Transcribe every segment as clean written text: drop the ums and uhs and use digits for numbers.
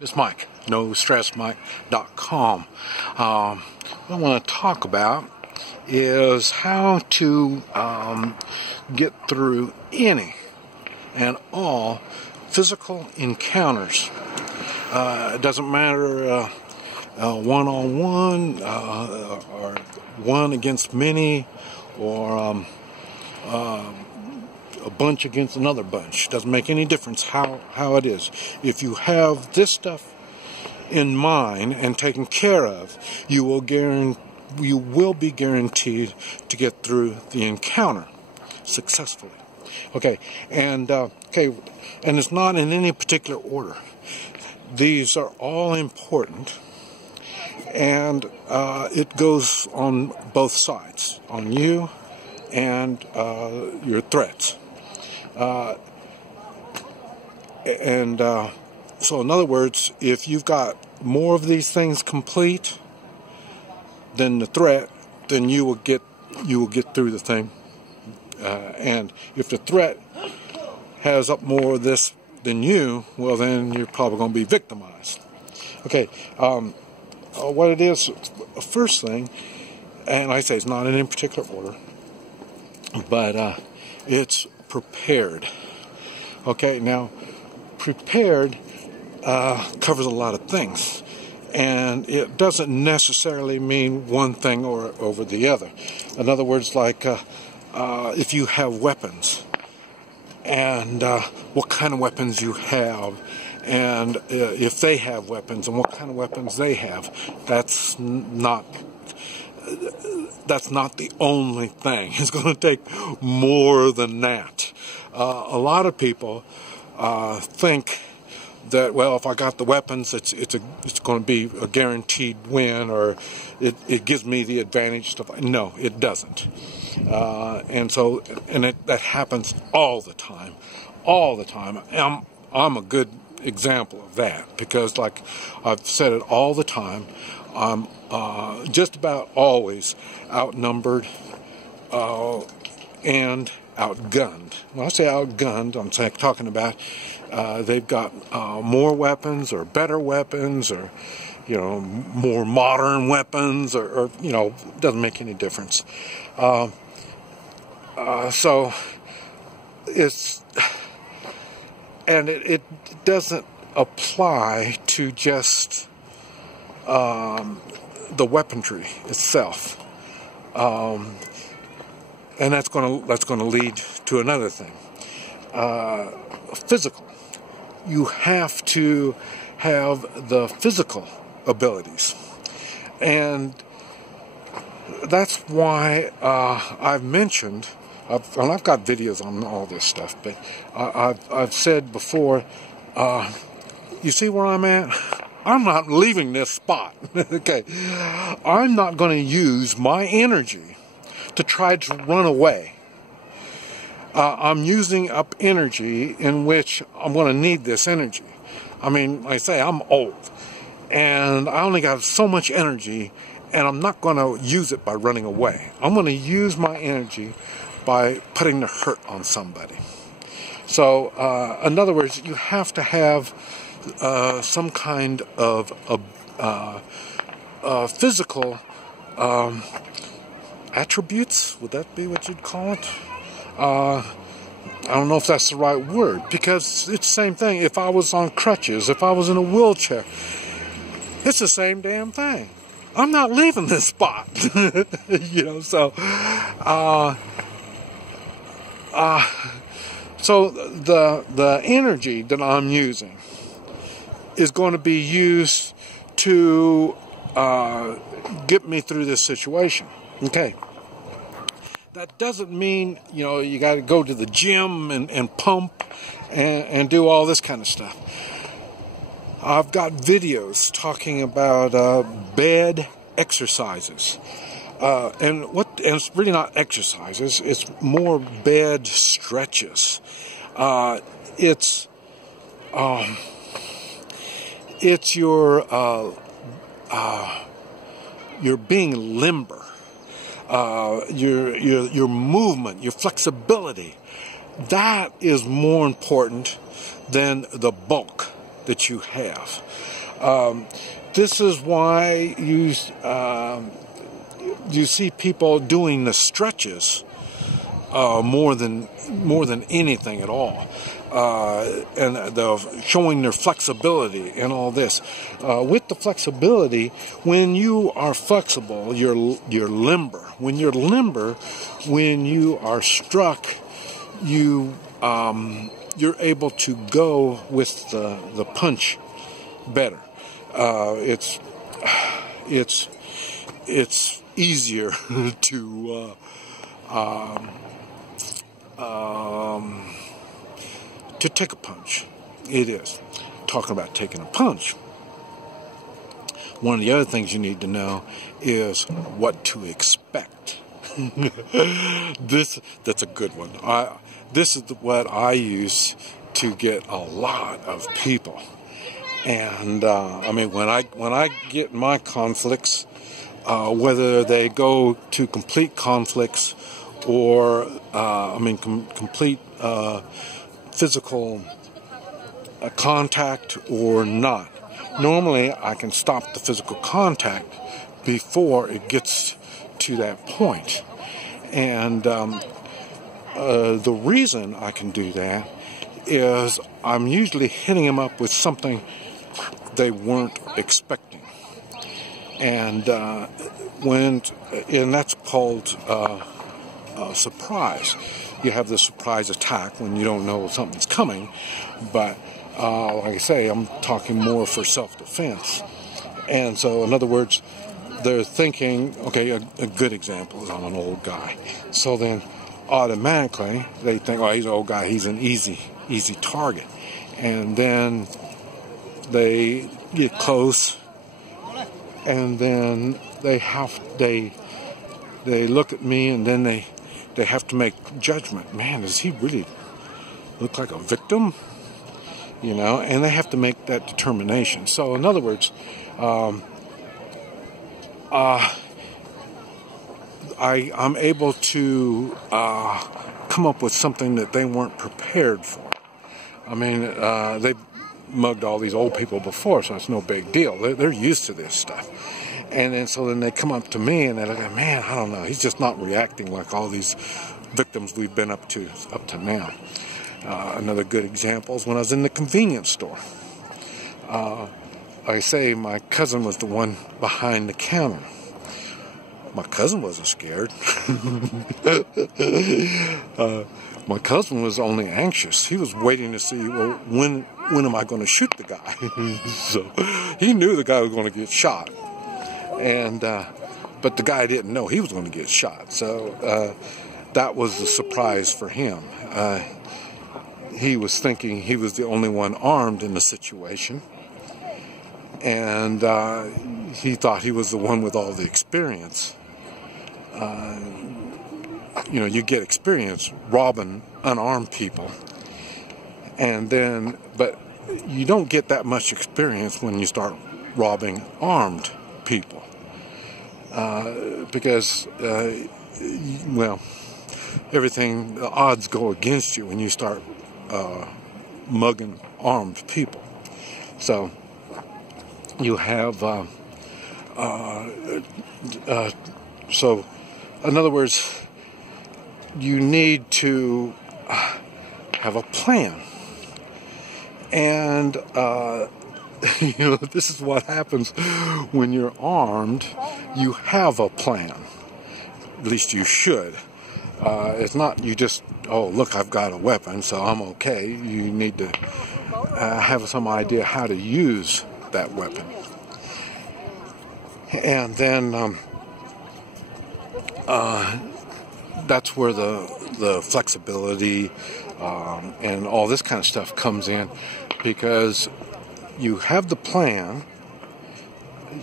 This is Mike, NoStressMike.com. What I want to talk about is how to get through any and all physical encounters. It doesn't matter one-on-one or one against many or a bunch against another bunch. Doesn't make any difference how it is. If you have this stuff in mind and taken care of, you will be guaranteed to get through the encounter successfully. And it's not in any particular order. These are all important, and it goes on both sides, on you and your threats. So in other words, if you've got more of these things complete than the threat, then you will get through the thing. And if the threat has up more of this than you, well, then you're probably going to be victimized. What it is, first thing, and I say it's not in any particular order, but it's prepared. Now, prepared covers a lot of things, and it doesn't necessarily mean one thing or over the other. In other words, like if you have weapons, and what kind of weapons you have, and if they have weapons and what kind of weapons they have, that's not the only thing. It's going to take more than that. A lot of people think that, well, if I got the weapons, it's going to be a guaranteed win, or it gives me the advantage. No, it doesn't. That happens all the time. I'm a good example of that, because like I've said it all the time, I'm just about always outnumbered and outgunned. When I say outgunned, I'm talking about they've got more weapons or better weapons, or more modern weapons, or it doesn't make any difference. So it's, and it doesn't apply to just the weaponry itself, and that's going to lead to another thing. Physical. You have to have the physical abilities, and that's why I've mentioned. I've got videos on all this stuff, but I've said before. You see where I'm at? I'm not leaving this spot. I'm not going to use my energy to try to run away. I'm using up energy in which I'm going to need this energy. I mean, like I say, I'm old, and I only got so much energy, and I'm not going to use it by running away. I'm going to use my energy by putting the hurt on somebody. So, in other words, you have to have some kind of physical attributes. Would that be what you'd call it? I don't know if that's the right word, because it's the same thing. If I was on crutches, if I was in a wheelchair, it's the same damn thing. I'm not leaving this spot. So the energy that I'm using is going to be used to get me through this situation. That doesn't mean, you got to go to the gym and pump and do all this kind of stuff. I've got videos talking about bed exercises. And it's really not exercises, it's more bed stretches. It's your being limber. Your movement, your flexibility, that is more important than the bulk that you have. This is why you see people doing the stretches more than anything at all, and showing their flexibility and all this. With the flexibility, when you are flexible, you're limber. When you're limber, when you are struck, you're able to go with the punch better. It's easier to take a punch. It is. Talking about taking a punch, one of the other things you need to know is what to expect. That's a good one. This is what I use to get a lot of people. And I mean, when I get my conflicts, whether they go to complete conflicts or complete physical contact or not, normally I can stop the physical contact before it gets to that point. And the reason I can do that is I'm usually hitting them up with something they weren't expecting, and that's called surprise. You have the surprise attack when you don't know something's coming, but like I say, I'm talking more for self-defense. And so, in other words, they're thinking, okay, a good example is I'm an old guy. So then automatically they think, oh, he's an old guy, he's an easy target. And then they get close, and then they look at me, and then they have to make judgment. Man, does he really look like a victim? You know, and they have to make that determination. So in other words, I'm able to come up with something that they weren't prepared for. I mean, they've mugged all these old people before, so it's no big deal. They're used to this stuff. And then so then they come up to me and they're like, man, I don't know, he's just not reacting like all these victims we've been up to now. Another good example is when I was in the convenience store. Like I say, my cousin was the one behind the counter. My cousin wasn't scared. My cousin was only anxious. He was waiting to see, well, when am I going to shoot the guy? So he knew the guy was going to get shot, and but the guy didn't know he was going to get shot. So that was a surprise for him. He was thinking he was the only one armed in the situation, and he thought he was the one with all the experience. You get experience robbing unarmed people, but you don't get that much experience when you start robbing armed people, because everything, the odds go against you when you start mugging armed people. So you have so in other words, you need to have a plan. And this is what happens when you're armed. You have a plan. At least you should. It's not you just, oh, look, I've got a weapon, so I'm okay. You need to have some idea how to use that weapon. And then that's where the flexibility and all this kind of stuff comes in, because you have the plan.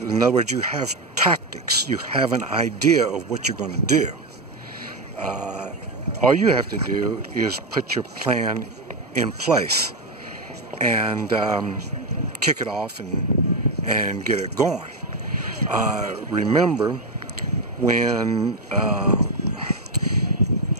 In other words, you have tactics. You have an idea of what you're going to do. All you have to do is put your plan in place and kick it off and get it going. Remember, when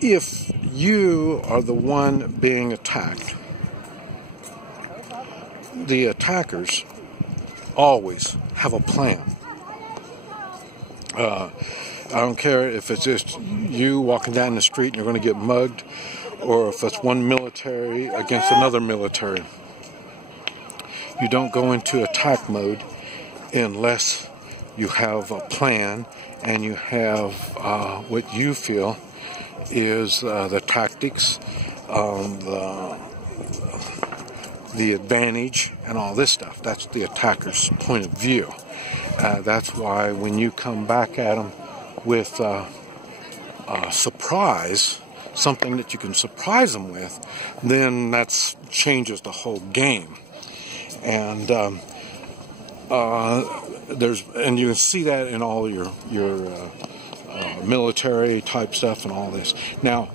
if you are the one being attacked, the attackers always have a plan. I don't care if it's just you walking down the street and you're going to get mugged, or if it's one military against another military. You don't go into attack mode unless you have a plan and you have what you feel is the tactics, the advantage, and all this stuff. That's the attacker's point of view. That's why when you come back at them with a surprise, something that you can surprise them with, then that changes the whole game. And and you can see that in all your military type stuff and all this. Now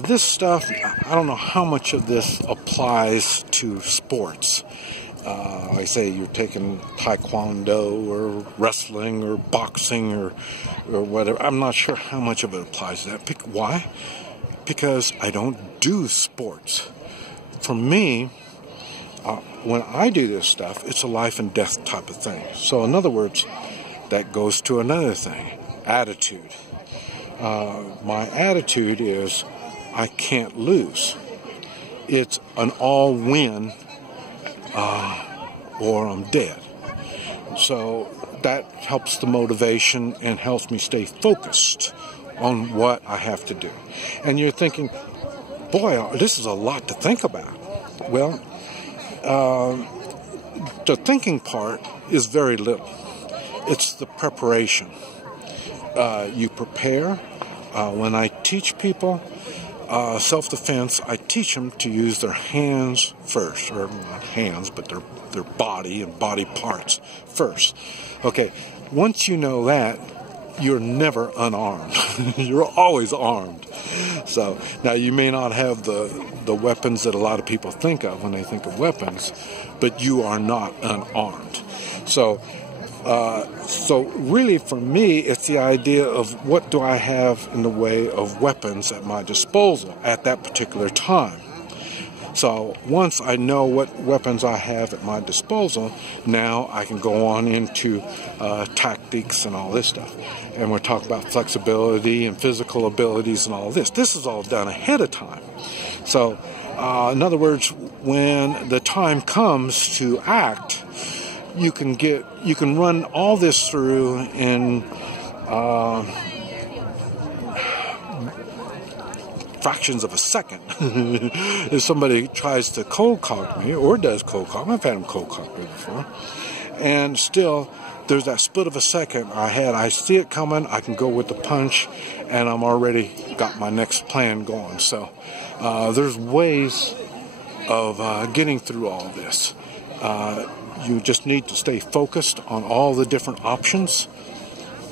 this stuff, I don't know how much of this applies to sports. Like I say, you're taking taekwondo or wrestling or boxing or whatever. I'm not sure how much of it applies to that. Why? Because I don't do sports. For me, when I do this stuff, it's a life and death type of thing. So in other words, that goes to another thing, attitude. My attitude is I can't lose. It's an all-win or I'm dead. So that helps the motivation and helps me stay focused on what I have to do. And you're thinking, boy, this is a lot to think about. Well, the thinking part is very little. It's the preparation. You prepare. When I teach people self-defense, I teach them to use their hands first, or not hands, but their body and body parts first. Okay, once you know that, you're never unarmed. You're always armed. So now you may not have the weapons that a lot of people think of when they think of weapons, but you are not unarmed. So really for me, it's the idea of what do I have in the way of weapons at my disposal at that particular time. So once I know what weapons I have at my disposal, now I can go on into tactics and all this stuff. And we're talking about flexibility and physical abilities and all this. This is all done ahead of time. So in other words, when the time comes to act, you can run all this through in fractions of a second. If somebody tries to cold cock me, or does cold cock me, I've had them cold cock me before, and still there's that split of a second I see it coming, I can go with the punch, and I'm already got my next plan going. So there's ways of getting through all this. You just need to stay focused on all the different options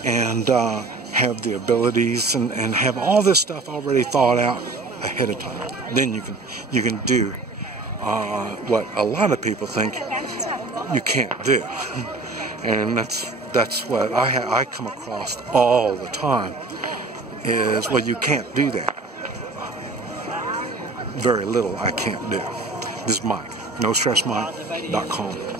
and have the abilities and have all this stuff already thought out ahead of time. Then you can do what a lot of people think you can't do. And that's what I come across all the time is, well, you can't do that. Very little I can't do. This is Mike, NoStressMike.com.